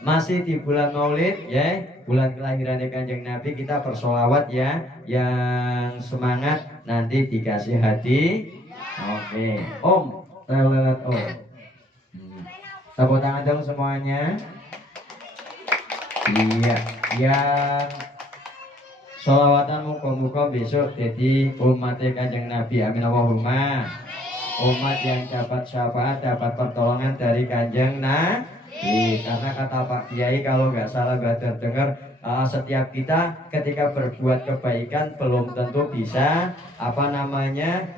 Masih di bulan Maulid ya, bulan kelahiran Kanjeng Nabi, kita bersolawat ya. Yang semangat nanti dikasih hadiah. Oke, Om, lelet Om. Tepuk tangan dong semuanya. Iya, yang sholawatan muka-muka besok jadi umat Kanjeng Nabi. Amin Allahumma. Umat yang dapat syafaat, dapat pertolongan dari Kanjeng Nabi. Karena kata Pak Kiai, kalau nggak salah baca dengar, setiap kita ketika berbuat kebaikan belum tentu bisa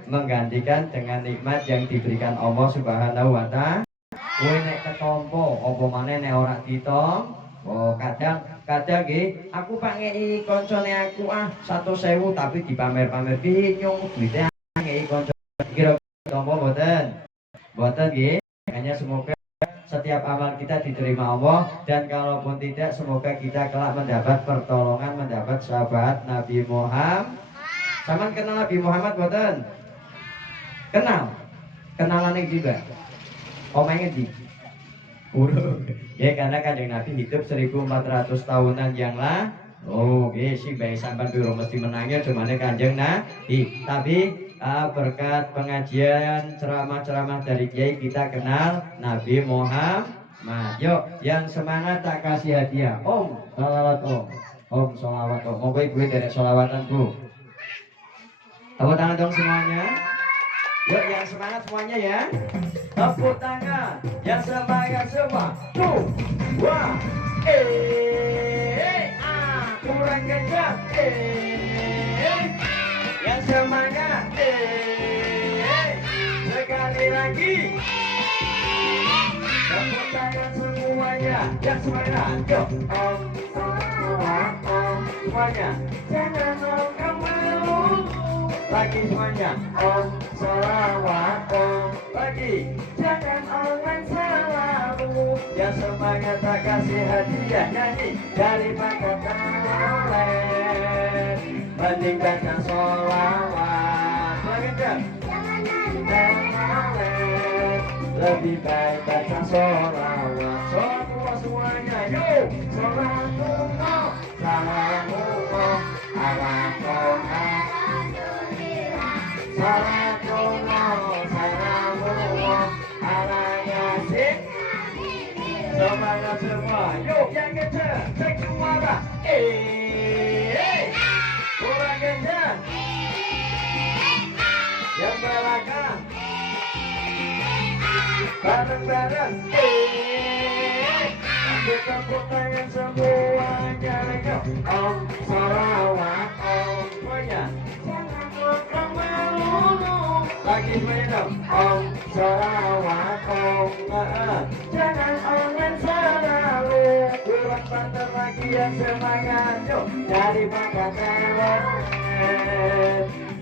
menggantikan dengan nikmat yang diberikan Allah Subhanahu wa Ta'ala. Kowe nek ketompo apa maneh nek ora ditom. Oh, kadang nggih aku pangei koncone aku 100.000 tapi dipamer-pamer ki nyung duite ngei kanca kira tompo mboten. Mboten nggih. Hanya semoga setiap amal kita diterima Allah, dan kalaupun tidak semoga kita kelak mendapat pertolongan, mendapat syafaat Nabi Muhammad. Saman kenal Nabi Muhammad mboten? Kenal? Kenalan juga. Omongnya di ya, karena Kanjeng Nabi hidup 1400 tahunan yang lalu. Oh, sih baik sampai dulu mesti menangnya cuman Kanjeng Nabi. Tapi berkat pengajian ceramah-ceramah dari Kiai kita kenal Nabi Muhammad. Yuk, yang semangat tak kasih hadiah. Om, salawat Om. Om, salawat Om. Mau gue dari salawatan Bu. Tepuk tangan dong semuanya. Yuk, yang semangat semuanya ya. Tepuk tangan. Yang semangat semua. 2, kurang kencang. Yang semangat. Sekali lagi. Tepuk tangan semuanya. Yang semangat. Yuk. Om, semuanya. Jangan kamu lagi semuanya. Om salawat Om lagi. Jangan orang selalu. Yang semangat tak kasih hadiah nyanyi dari Pakatan mending baca sholawat. Jangan lebih baik baca sholawat. Sholawat semuanya yuk. Sholawat salamullah ala Tuhan. Salatullah salamullah ala Yasin. Semangat semua, yuk yang kencang, cek suara. Kurang kencang. Yang belakang. Bareng-bareng. Ambil tepuk tangan semuanya, yuk. Om salawat Om semuanya. Lagi semuanya. Om salawat Om. Jangan orang selalu. Kurang banter lagi yang semangat. Yuk dari Pakatan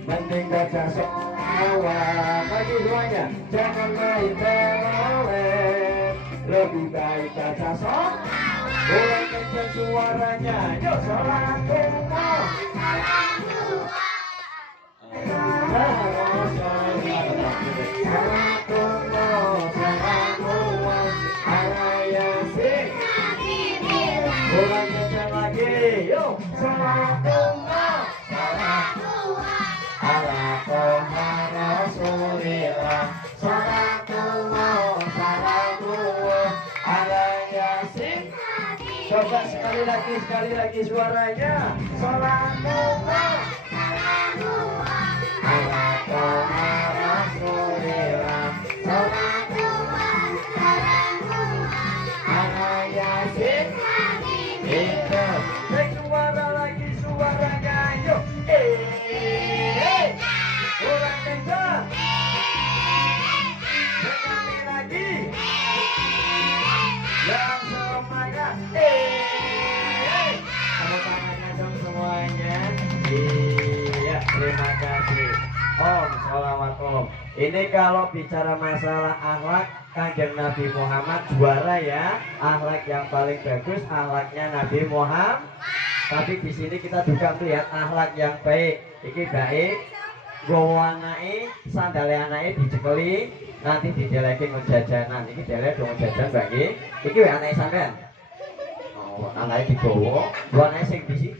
mending baca sholawat. Lagi semuanya. Jangan main terolet, lebih baik baca sholawat. Kurang kencang suaranya. Yuk salatullah salamullah. Kurang kencang lagi, yuk. Salatullah salamullah ala Toha Rasulillah. Salatullah salamullah ala Yasin. Coba sekali lagi suaranya. Salatullah salamullah ala Toha Rasulillah. Salatullah salamullah ala Yasin. Cek suara lagi suaranya yuk. Kurang kencang. Sekali lagi. Yang semangat. Tepuk tangannya dong semuanya. Iya, terima kasih. Om, sholawat Om. Ini kalau bicara masalah akhlak, Kanjeng Nabi Muhammad juara ya. Akhlak yang paling bagus, akhlaknya Nabi Muhammad. Tapi di sini kita juga melihat akhlak yang baik. Iki baik, gowo anake, sandale anake dicekeli, nanti dideleki ngejajanan. Iki delek dong jajan bagi. Iki wae anake sampean. Anake digowo, anake sing bisi.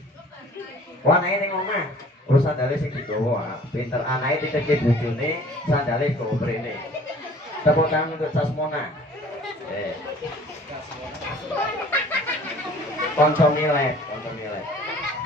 Anake ning omah. Oh sandale sing digowo. Pinter anake dititipke bojone, sandale gowo mrene. Tepuk tangan untuk Casmona. Kanca milek.